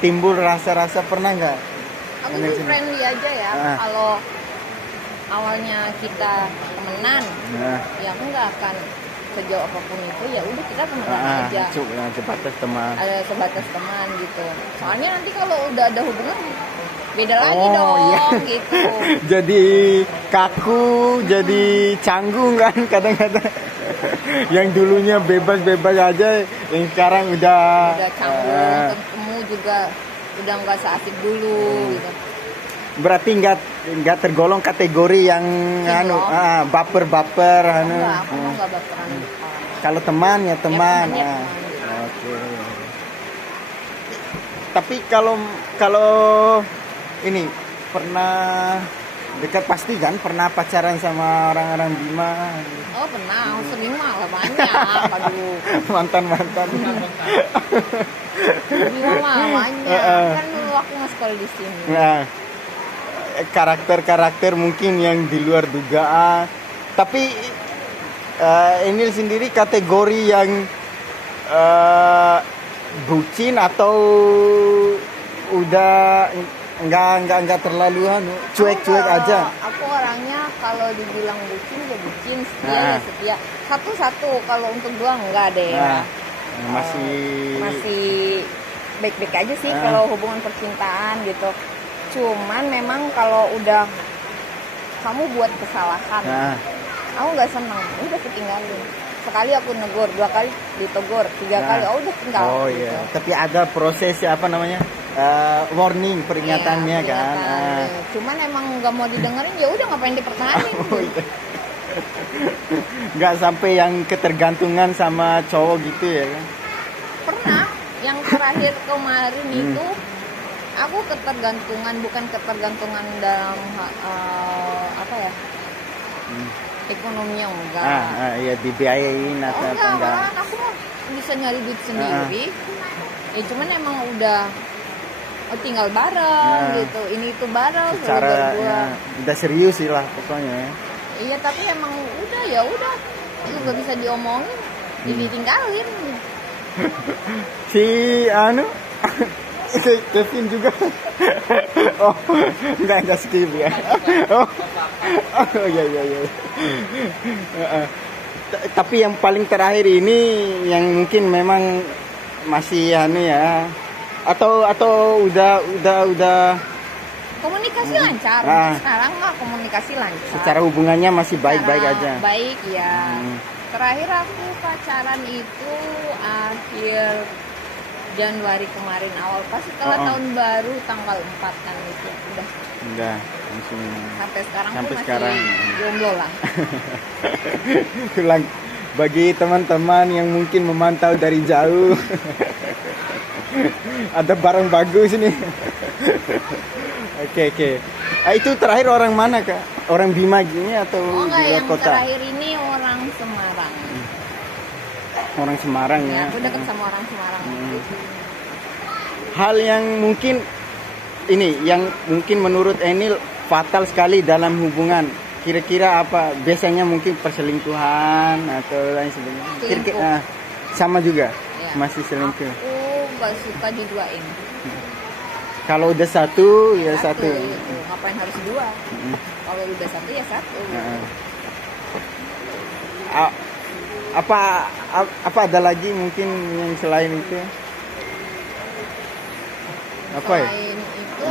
timbul rasa-rasa, pernah nggak? Aku tuh friendly aja ya. Kalau awalnya kita temenan, ya aku nggak akan sejauh apapun itu, ya udah kita temenan aja. Sebatas teman. Ada sebatas teman gitu. Soalnya nanti kalau udah ada hubungan beda lagi dong, iya. Gitu. Jadi kaku, jadi canggung kan kadang-kadang. Yang dulunya bebas-bebas aja, yang sekarang udah canggung, ketemu juga udah nggak seasik dulu gitu. Berarti nggak tergolong kategori yang baper-baper Enggak, aku nggak baperan. Kalau teman ya teman. Ya, Oke. Tapi kalau ini pernah dekat pasti kan, pernah pacaran sama orang-orang Bima? Oh pernah, sering malah banyak. Aduh. mantan. Bima malah banyak. Kan dulu aku nggak sekolah di sini. Nah, karakter mungkin yang di luar dugaan. Tapi ini sendiri kategori yang bucin atau udah enggak terlalu cuek aja. Aku orangnya kalau dibilang bucin ya bucin, setia ya setia. Satu kalau untuk dua enggak deh. Masih baik-baik aja sih kalau hubungan percintaan gitu. Cuman memang kalau udah kamu buat kesalahan, aku nggak seneng, udah ketinggalin. Sekali aku negur, 2 kali ditegur, 3 kali, udah tinggal. Oh gitu. Iya. Tapi ada proses warning, peringatannya kan. Cuman emang nggak mau didengerin, ya udah ngapain dipertahanin. Iya. Nggak sampai yang ketergantungan sama cowok gitu ya kan? Pernah, yang terakhir kemarin itu. Aku ketergantungan, bukan ketergantungan dalam ekonominya enggak. Ya dibiayain atau enggak. Aku mah bisa nyari duit sendiri. Ya cuman emang udah tinggal bareng gitu. Ini itu bareng secara udah serius sih lah pokoknya. Iya, tapi emang udah itu gak bisa diomongin. Jadi tinggalin. Si Kevin juga. Oh, enggak skip ya. Oh iya. Tapi yang paling terakhir ini yang mungkin memang masih ya. Atau udah komunikasi lancar. Sekarang mah komunikasi lancar. Secara hubungannya masih baik-baik aja. Baik ya. Terakhir aku pacaran itu akhir Januari kemarin, awal pas setelah tahun baru tanggal 4 kan itu udah langsung sampai sekarang tuh masih jomblo lah. bagi teman-teman yang mungkin memantau dari jauh. Ada barang bagus nih. Oke. Itu terakhir orang mana kak? Orang Bima gini atau Oh enggak, di luar yang kota? terakhir ini orang Semarang. Orang Semarang Ya, ya. aku dekat sama orang Semarang. Hal yang mungkin ini yang mungkin menurut Enil fatal sekali dalam hubungan. Kira-kira apa? Biasanya mungkin perselingkuhan atau lain sebagainya. Selingkuh. Sama juga. Ya. Masih selingkuh. Aku nggak suka diduain. Kalau udah satu ya satu. Gitu. Ngapain harus dua? Kalau udah satu ya satu. Heeh. Apa ada lagi mungkin yang selain itu? Apa ya? Selain itu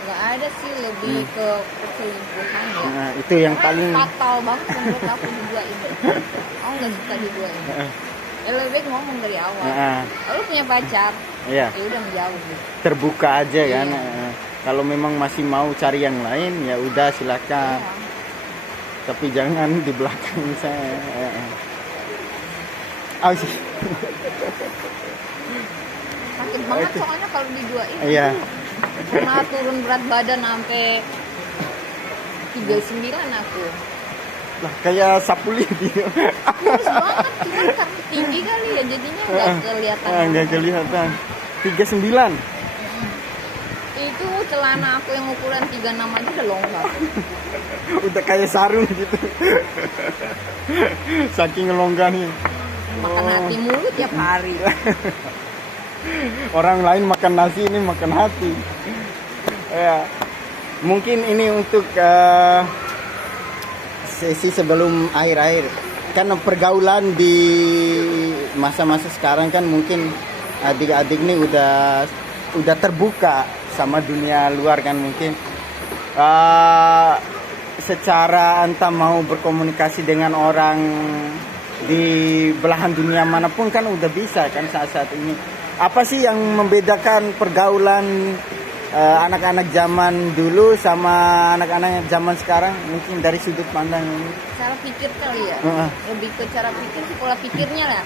nggak ada sih, lebih ke perselingkuhan ya. Nah, itu yang Karena paling fatal banget menurut aku diduain. Aku nggak suka diduain. Ya lebih baik ngomong dari awal. Heeh. Kalau punya pacar, Iya, ya udah menjauh gitu. terbuka aja kan. Iya. Kalau memang masih mau cari yang lain ya udah silakan. Iya. Tapi jangan di belakang saya. Oh, sih. Sakit banget Itu. soalnya kalau diduain. Iya. Pernah turun berat badan sampai 39 aku. Lah kayak sapuli gitu. Kurus banget, cuma karena tinggi kali ya jadinya nggak kelihatan. Nggak kelihatan. 39. Itu celana aku yang ukuran 36 aja udah longgar. Udah kayak sarung gitu. Saking longgarnya. Makan hati mulu tiap hari. Orang lain makan nasi, ini makan hati. Ya, mungkin ini untuk sesi sebelum akhir-akhir. Kan pergaulan di masa-masa sekarang kan mungkin adik-adik nih udah terbuka sama dunia luar kan mungkin. Secara entah mau berkomunikasi dengan orang di belahan dunia manapun kan udah bisa kan saat-saat ini. Apa sih yang membedakan pergaulan anak-anak zaman dulu sama anak-anak zaman sekarang mungkin dari sudut pandang ini? Cara pikir kali ya. Heeh. Lebih ke cara pikir, pola pikirnya lah.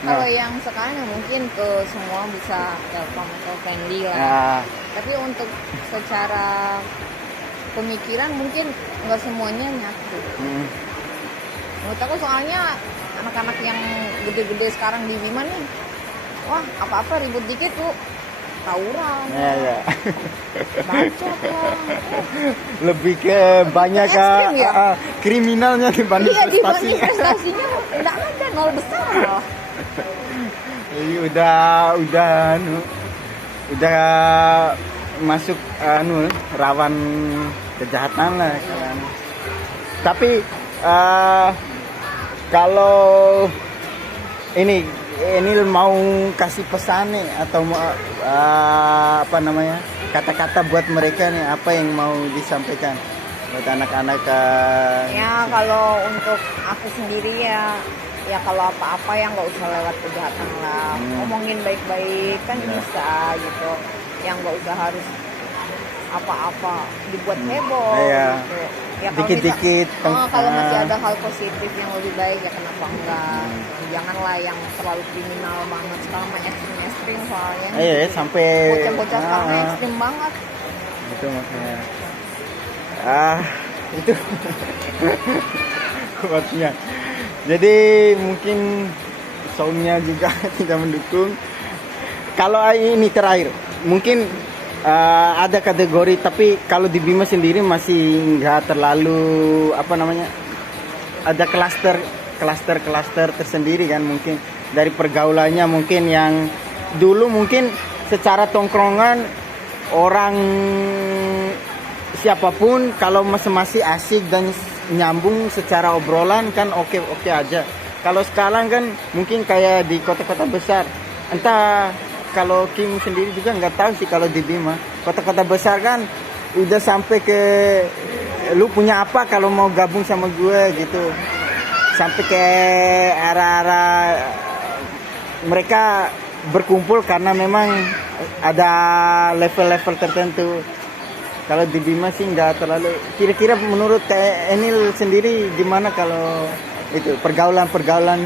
Kalau yang sekarang ya mungkin ke semua bisa Telkom atau friendly lah. Nah, Tapi untuk secara pemikiran mungkin nggak semuanya nyatu. Menurut aku soalnya anak-anak yang gede-gede sekarang di Bima nih, wah apa-apa ribut dikit tuh tawuran, ya. bacot lah. Lebih ke banyak Ekstrim ya? kriminalnya dibanding Iya, dibanding prestasinya. prestasinya nggak ada, nol besar malah. Jadi udah masuk rawan kejahatan lah kan. Tapi kalau ini mau kasih pesan nih atau apa namanya kata-kata buat mereka nih, apa yang mau disampaikan buat anak-anak? Ya kalau untuk aku sendiri ya kalau apa-apa ya nggak usah lewat kejahatan lah, ngomongin baik-baik kan bisa gitu, yang nggak usah harus apa-apa dibuat heboh Iya. gitu. Ya kalau Dikit-dikit, kalau masih ada hal positif yang lebih baik ya kenapa enggak. Janganlah yang terlalu kriminal banget, sekarang mah ekstrim soalnya. Sampai Bocah-bocah sekarang ekstrim banget. itu makanya itu kuatnya. Jadi mungkin soundnya juga tidak mendukung. Kalau ini terakhir mungkin ada kategori, tapi kalau di Bima sendiri masih nggak terlalu apa namanya, ada klaster tersendiri kan mungkin dari pergaulannya, mungkin yang dulu mungkin secara tongkrongan orang siapapun kalau masih asik dan nyambung secara obrolan kan oke aja. Kalau sekarang kan mungkin kayak di kota-kota besar, entah kalau Kim sendiri juga nggak tahu sih, kalau di Bima kota-kota besar kan udah sampai ke lu punya apa kalau mau gabung sama gue gitu, sampai ke arah-arah mereka berkumpul karena memang ada level-level tertentu. Kalau di Bima sih nggak terlalu. Kira-kira menurut Enil sendiri gimana kalau itu pergaulan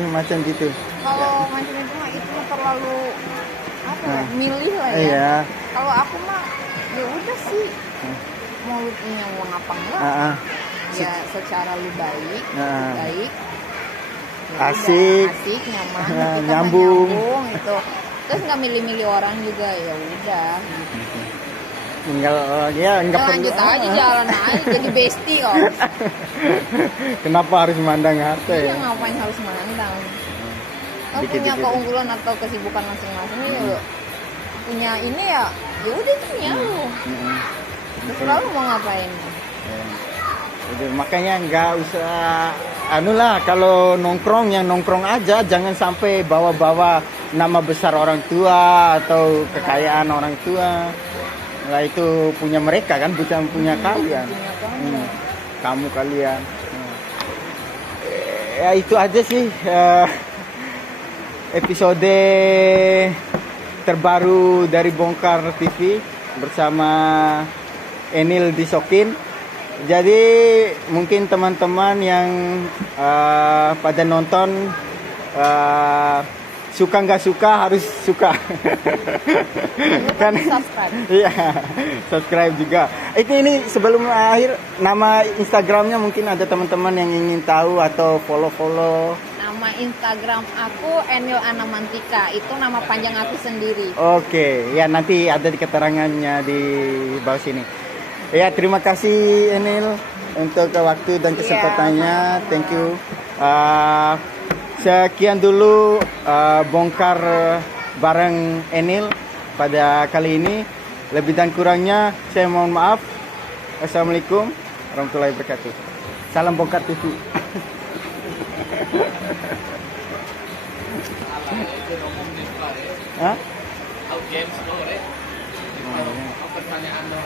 macam gitu. Kalau macam itu mah itu mah terlalu apa ya, milih lah ya. Iya. Kalau aku mah ya udah sih, mau lu punya uang apa enggak, ya secara lu baik, baik, ya Asik. udah, asik, nyaman, kita mah nyambung. gitu. Terus nggak milih-milih orang juga, ya udah. Gitu. Tinggal ya nggak Udah lanjut aja, jalan aja jadi bestie kok. Kenapa harus memandang harta Iya, ya? ngapain harus mandang? Kalau punya Dikit-dikit. keunggulan atau kesibukan masing-masing ya punya ini ya udah itu punya lu. Terserah lu mau ngapain. Jadi, makanya nggak usah lah kalau nongkrong yang nongkrong aja, jangan sampai bawa-bawa nama besar orang tua atau kekayaan orang tua. Lah itu punya mereka kan, bukan punya kalian. Kamu kalian. Ya itu aja sih episode terbaru dari Bongkar TV bersama Enil Disokin. Jadi mungkin teman-teman yang pada nonton suka nggak suka harus suka. Kan Subscribe. iya, subscribe juga. Ini sebelum akhir, nama Instagramnya mungkin ada teman-teman yang ingin tahu atau follow. Nama Instagram aku Enil Anamantika, itu nama panjang aku sendiri. Oke, ya nanti ada di keterangannya di bawah sini. Ya, terima kasih Enil untuk waktu dan kesempatannya. Thank you. Sekian dulu bongkar bareng Enil pada kali ini. Lebih dan kurangnya saya mohon maaf. Assalamualaikum warahmatullahi wabarakatuh. Salam Bongkar TV. Hah? Audiens lo, Rek. Pertanyaan lo.